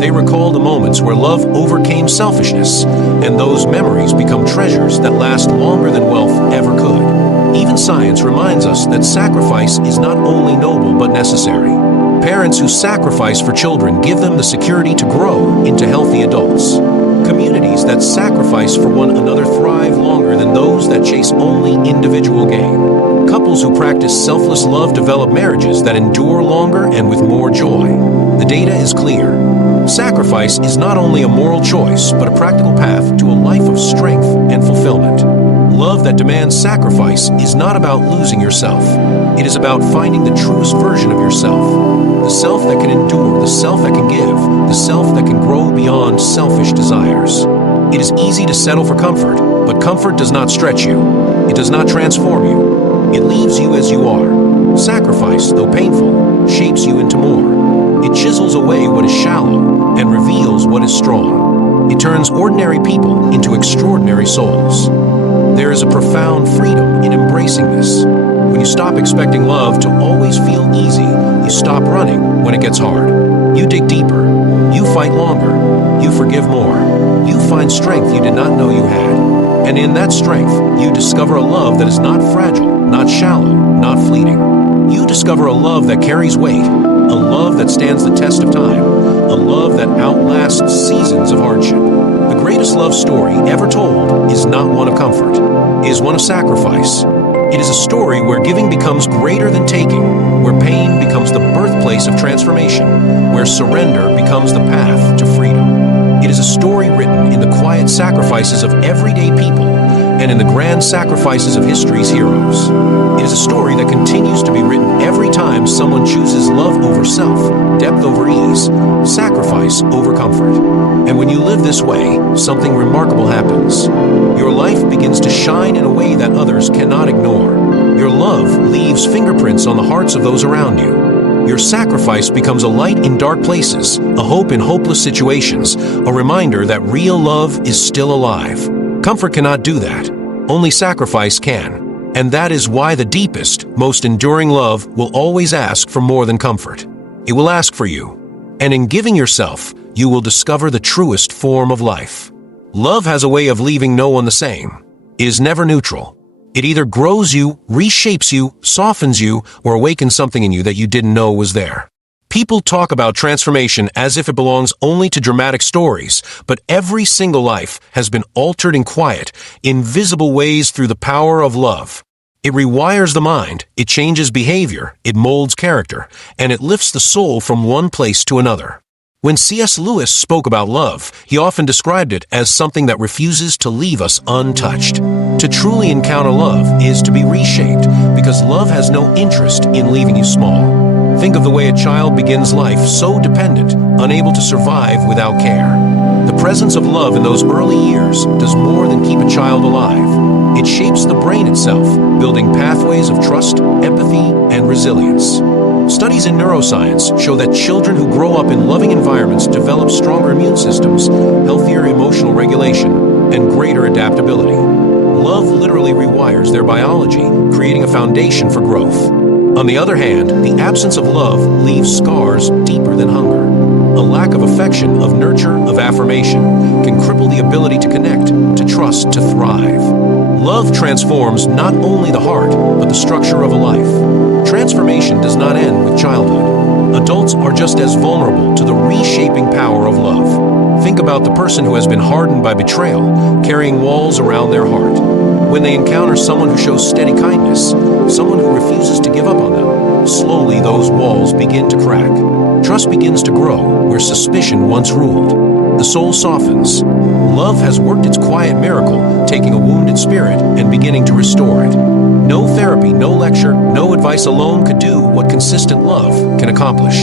They recall the moments where love overcame selfishness, and those memories become treasures that last longer than wealth ever could. Even science reminds us that sacrifice is not only noble but necessary. Parents who sacrifice for children give them the security to grow into healthy adults. Communities that sacrifice for one another thrive longer than those that chase only individual gain. Couples who practice selfless love develop marriages that endure longer and with more joy. The data is clear. Sacrifice is not only a moral choice, but a practical path to a life of strength and fulfillment. Love that demands sacrifice is not about losing yourself. It is about finding the truest version of yourself. The self that can endure, the self that can give, the self that can grow beyond selfish desires. It is easy to settle for comfort, but comfort does not stretch you. It does not transform you. It leaves you as you are. Sacrifice, though painful, shapes you into more. It chisels away what is shallow and reveals what is strong. It turns ordinary people into extraordinary souls. There is a profound freedom in embracing this. When you stop expecting love to always feel easy, you stop running when it gets hard. You dig deeper. You fight longer. You forgive more. You find strength you did not know you had. And in that strength, you discover a love that is not fragile, not shallow, not fleeting. You discover a love that carries weight, a love that stands the test of time, a love that outlasts seasons of hardship. greatest story ever told is not one of comfort. It is one of sacrifice. It is a story where giving becomes greater than taking, where pain becomes the birthplace of transformation, where surrender becomes the path to freedom. It is a story written in the quiet sacrifices of everyday people and in the grand sacrifices of history's heroes. It is a story that continues to be written every time someone chooses love over self, depth over ease, sacrifice over comfort. And when you live this way, something remarkable happens. Your life begins to shine in a way that others cannot ignore. Your love leaves fingerprints on the hearts of those around you. Your sacrifice becomes a light in dark places, a hope in hopeless situations, a reminder that real love is still alive. Comfort cannot do that. Only sacrifice can. And that is why the deepest, most enduring love will always ask for more than comfort. It will ask for you. And in giving yourself, you will discover the truest form of life. Love has a way of leaving no one the same. It is never neutral. It either grows you, reshapes you, softens you, or awakens something in you that you didn't know was there. People talk about transformation as if it belongs only to dramatic stories, but every single life has been altered in quiet, invisible ways through the power of love. It rewires the mind, it changes behavior, it molds character, and it lifts the soul from one place to another. When C.S. Lewis spoke about love, he often described it as something that refuses to leave us untouched. To truly encounter love is to be reshaped, because love has no interest in leaving you small. Think of the way a child begins life so dependent, unable to survive without care. The presence of love in those early years does more than keep a child alive. It shapes the brain itself, building pathways of trust, empathy, and resilience. Studies in neuroscience show that children who grow up in loving environments develop stronger immune systems, healthier emotional regulation, and greater adaptability. Love literally rewires their biology, creating a foundation for growth. On the other hand, the absence of love leaves scars deeper than hunger. A lack of affection, of nurture, of affirmation can cripple the ability to connect, to trust, to thrive. Love transforms not only the heart, but the structure of a life. Transformation does not end with childhood. Adults are just as vulnerable to the reshaping power of love. Think about the person who has been hardened by betrayal, carrying walls around their heart. When they encounter someone who shows steady kindness, someone who refuses to give up on them, slowly those walls begin to crack. Trust begins to grow where suspicion once ruled. The soul softens. Love has worked its quiet miracle, taking a wounded spirit and beginning to restore it. No therapy, no lecture, no advice alone could do what consistent love can accomplish.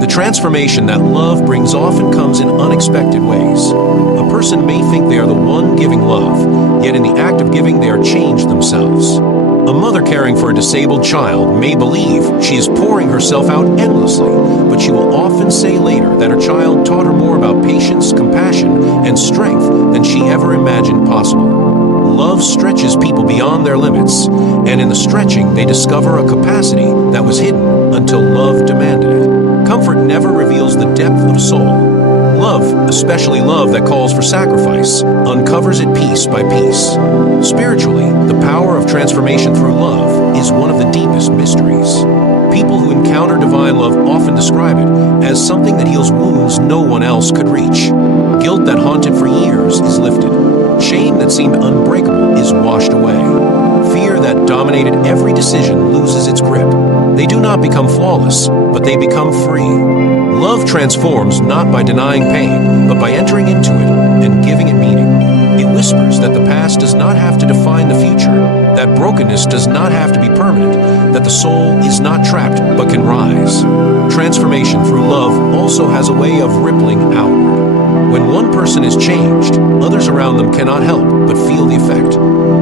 The transformation that love brings often comes in unexpected ways. A person may think they are the one giving love, yet in the act of giving they are changed themselves. A mother caring for a disabled child may believe she is pouring herself out endlessly, but she will often say later that her child taught her more about patience, compassion, and strength than she ever imagined possible. Love stretches people beyond their limits, and in the stretching they discover a capacity that was hidden until love demanded it. Comfort never reveals the depth of soul. Love, especially love that calls for sacrifice, uncovers it piece by piece. Spiritually, the power of transformation through love is one of the deepest mysteries. People who encounter divine love often describe it as something that heals wounds no one else could reach. Guilt that haunted for years is lifted. Shame that seemed unbreakable is washed away. Fear that dominated every decision loses its grip. They do not become flawless, but they become free. Love transforms not by denying pain, but by entering into it and giving it meaning. It whispers that the past does not have to define the future, that brokenness does not have to be permanent, that the soul is not trapped but can rise. Transformation through love also has a way of rippling outward. When one person is changed, others around them cannot help but feel the effect.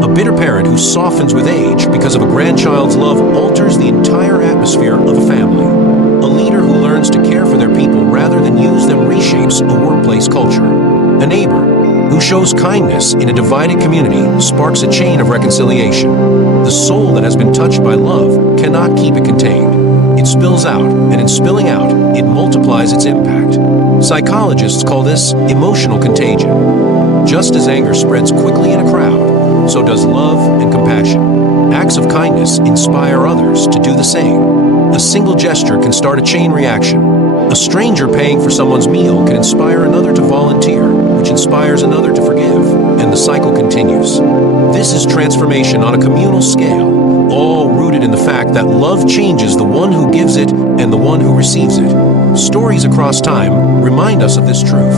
A bitter parent who softens with age because of a grandchild's love alters the entire atmosphere of a family. A leader who learns to care for their people rather than use them reshapes a workplace culture. A neighbor who shows kindness in a divided community sparks a chain of reconciliation. The soul that has been touched by love cannot keep it contained. It spills out, and in spilling out, it multiplies its impact. Psychologists call this emotional contagion. Just as anger spreads quickly in a crowd, so does love and compassion. Acts of kindness inspire others to do the same. A single gesture can start a chain reaction. A stranger paying for someone's meal can inspire another to volunteer, which inspires another to forgive. continues. This is transformation on a communal scale, all rooted in the fact that love changes the one who gives it and the one who receives it. Stories across time remind us of this truth.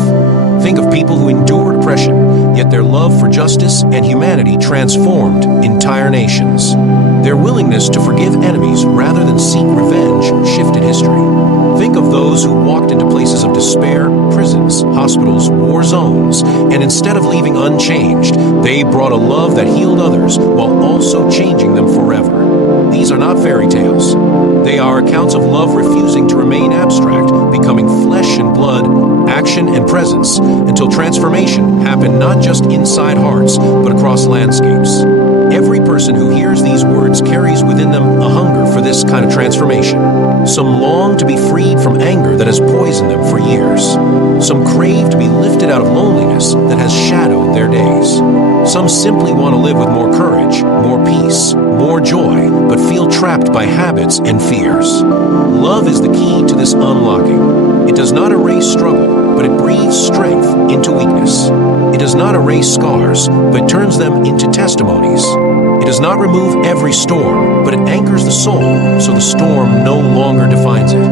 Think of people who endured oppression, yet their love for justice and humanity transformed entire nations. Their willingness to forgive enemies rather than seek revenge shifted history. Think of those who walked into places of despair, prisons, hospitals, war zones, and instead of leaving unchanged, they brought a love that healed others while also changing them forever. These are not fairy tales. They are accounts of love refusing to remain abstract, becoming flesh and blood, action and presence, until transformation happened not just inside hearts, but across landscapes. Every person who hears these words carries within them a hunger for this kind of transformation. Some long to be freed from anger that has poisoned them for years. Some crave to be lifted out of loneliness that has shadowed their days. Some simply want to live with more courage, more peace, more joy, but feel trapped by habits and fears. Love is the key to this unlocking. It does not erase struggle, but it breathes strength into weakness. It does not erase scars, but turns them into testimonies. It does not remove every storm, but it anchors the soul so the storm no longer defines it.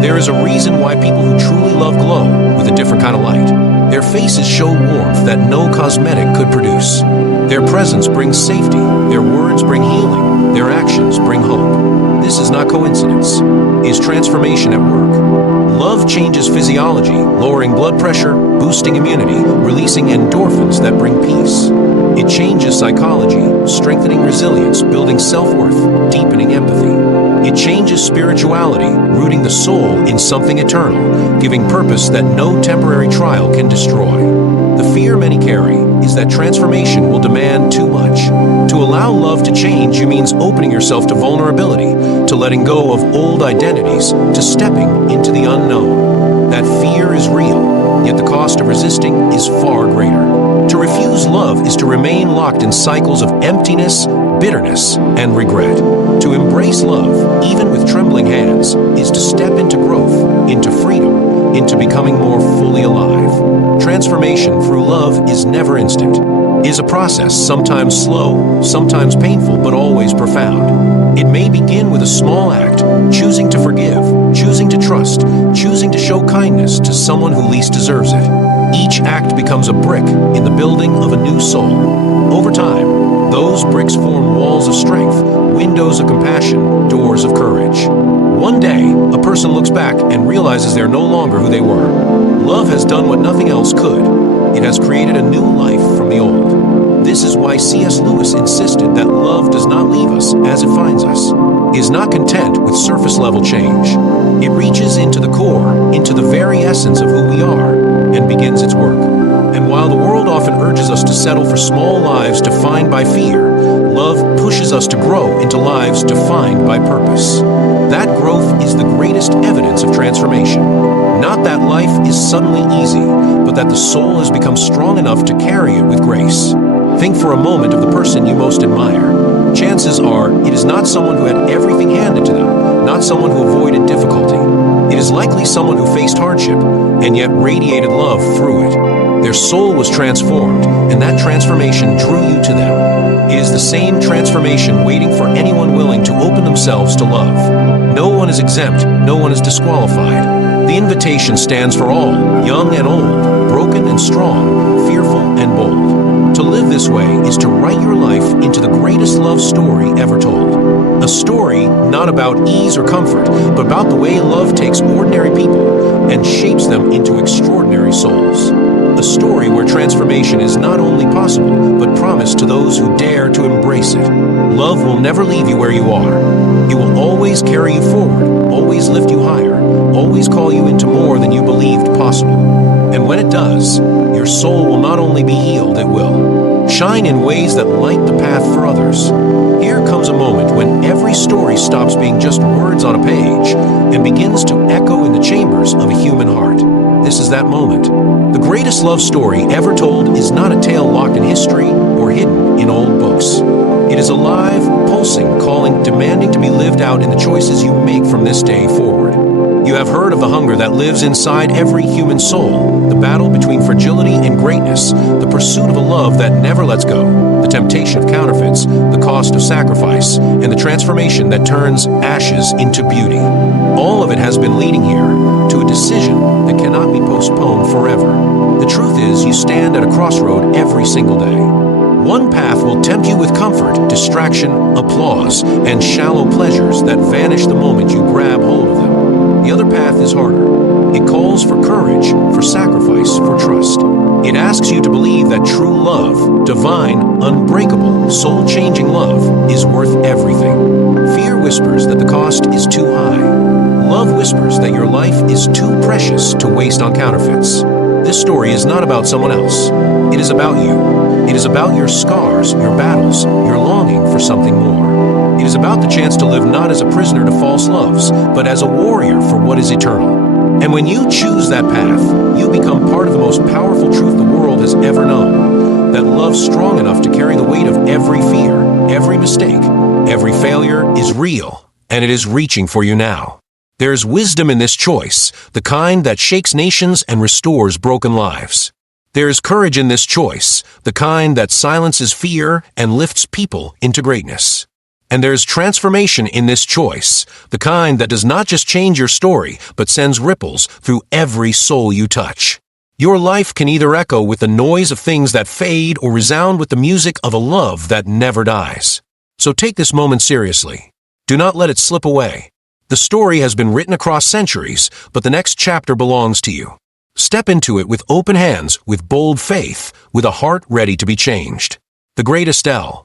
There is a reason why people who truly love glow with a different kind of light. Their faces show warmth that no cosmetic could produce. Their presence brings safety, their words bring healing, their actions bring hope. This is not coincidence. It is transformation at work. Love changes physiology, lowering blood pressure, boosting immunity, releasing endorphins that bring peace. It changes psychology, strengthening resilience, building self-worth, deepening empathy. It changes spirituality, rooting the soul in something eternal, giving purpose that no temporary trial can destroy. The fear many carry is that transformation will demand too much. To allow love to change you means opening yourself to vulnerability, to letting go of old identities, to stepping into the unknown. That fear is real, yet the cost of resisting is far greater. To refuse love is to remain locked in cycles of emptiness, bitterness, and regret. To embrace love, even with trembling hands, is to step into growth, into freedom, into becoming more fully alive. Transformation through love is never instant. It is a process, sometimes slow, sometimes painful, but always profound. It may begin with a small act, choosing to forgive, choosing to trust, choosing to show kindness to someone who least deserves it. Each act becomes a brick in the building of a new soul. Over time, those bricks form walls of strength, windows of compassion, doors of courage. One day, a person looks back and realizes they're no longer who they were. Love has done what nothing else could. It has created a new life from the old. This is why C.S. Lewis insisted that love does not leave us as it finds us. It is not content with surface-level change. It reaches into the core, into the very essence of who we are, and begins its work. And while the world often urges us to settle for small lives defined by fear, love pushes us to grow into lives defined by purpose. That growth is the greatest evidence of transformation. Not that life is suddenly easy, but that the soul has become strong enough to carry it with grace. Think for a moment of the person you most admire. Chances are it is not someone who had everything handed to them, not someone who avoided difficulty. It is likely someone who faced hardship and yet radiated love through it. Their soul was transformed, and that transformation drew you to them. It is the same transformation waiting for anyone willing to open themselves to love. No one is exempt, no one is disqualified. The invitation stands for all, young and old, broken and strong, fearful and bold. To live this way is to write your life into the greatest love story ever told. A story not about ease or comfort, but about the way love takes ordinary people and shapes them into extraordinary souls. A story where transformation is not only possible, but promised to those who dare to embrace it. Love will never leave you where you are. It will always carry you forward, always lift you higher, always call you into more than you believed possible. And when it does, your soul will not only be healed, it will shine in ways that light the path for others. Here comes a moment when every story stops being just words on a page and begins to echo in the chambers of a human heart. This is that moment. The greatest love story ever told is not a tale locked in history or hidden in old books. It is alive, pulsing, calling, demanding to be lived out in the choices you make from this day forward. You have heard of the hunger that lives inside every human soul, the battle between fragility and greatness, the pursuit of a love that never lets go, the temptation of counterfeits, the cost of sacrifice, and the transformation that turns ashes into beauty. All of it has been leading here to a decision that cannot be postponed forever. The truth is, you stand at a crossroad every single day. One path will tempt you with comfort, distraction, applause, and shallow pleasures that vanish the moment you grab hold of them. The other path is harder. It calls for courage, for sacrifice, for trust. It asks you to believe that true love, divine, unbreakable, soul-changing love, is worth everything. Fear whispers that the cost is too high. Love whispers that your life is too precious to waste on counterfeits. This story is not about someone else. It is about you. It is about your scars, your battles, your longing for something more. It is about the chance to live not as a prisoner to false loves, but as a warrior for what is eternal. And when you choose that path, you become part of the most powerful truth the world has ever known. That love strong enough to carry the weight of every fear, every mistake, every failure is real, and it is reaching for you now. There's wisdom in this choice, the kind that shakes nations and restores broken lives. There's courage in this choice, the kind that silences fear and lifts people into greatness. And there's transformation in this choice, the kind that does not just change your story, but sends ripples through every soul you touch. Your life can either echo with the noise of things that fade or resound with the music of a love that never dies. So take this moment seriously. Do not let it slip away. The story has been written across centuries, but the next chapter belongs to you. Step into it with open hands, with bold faith, with a heart ready to be changed. The Great Estelle.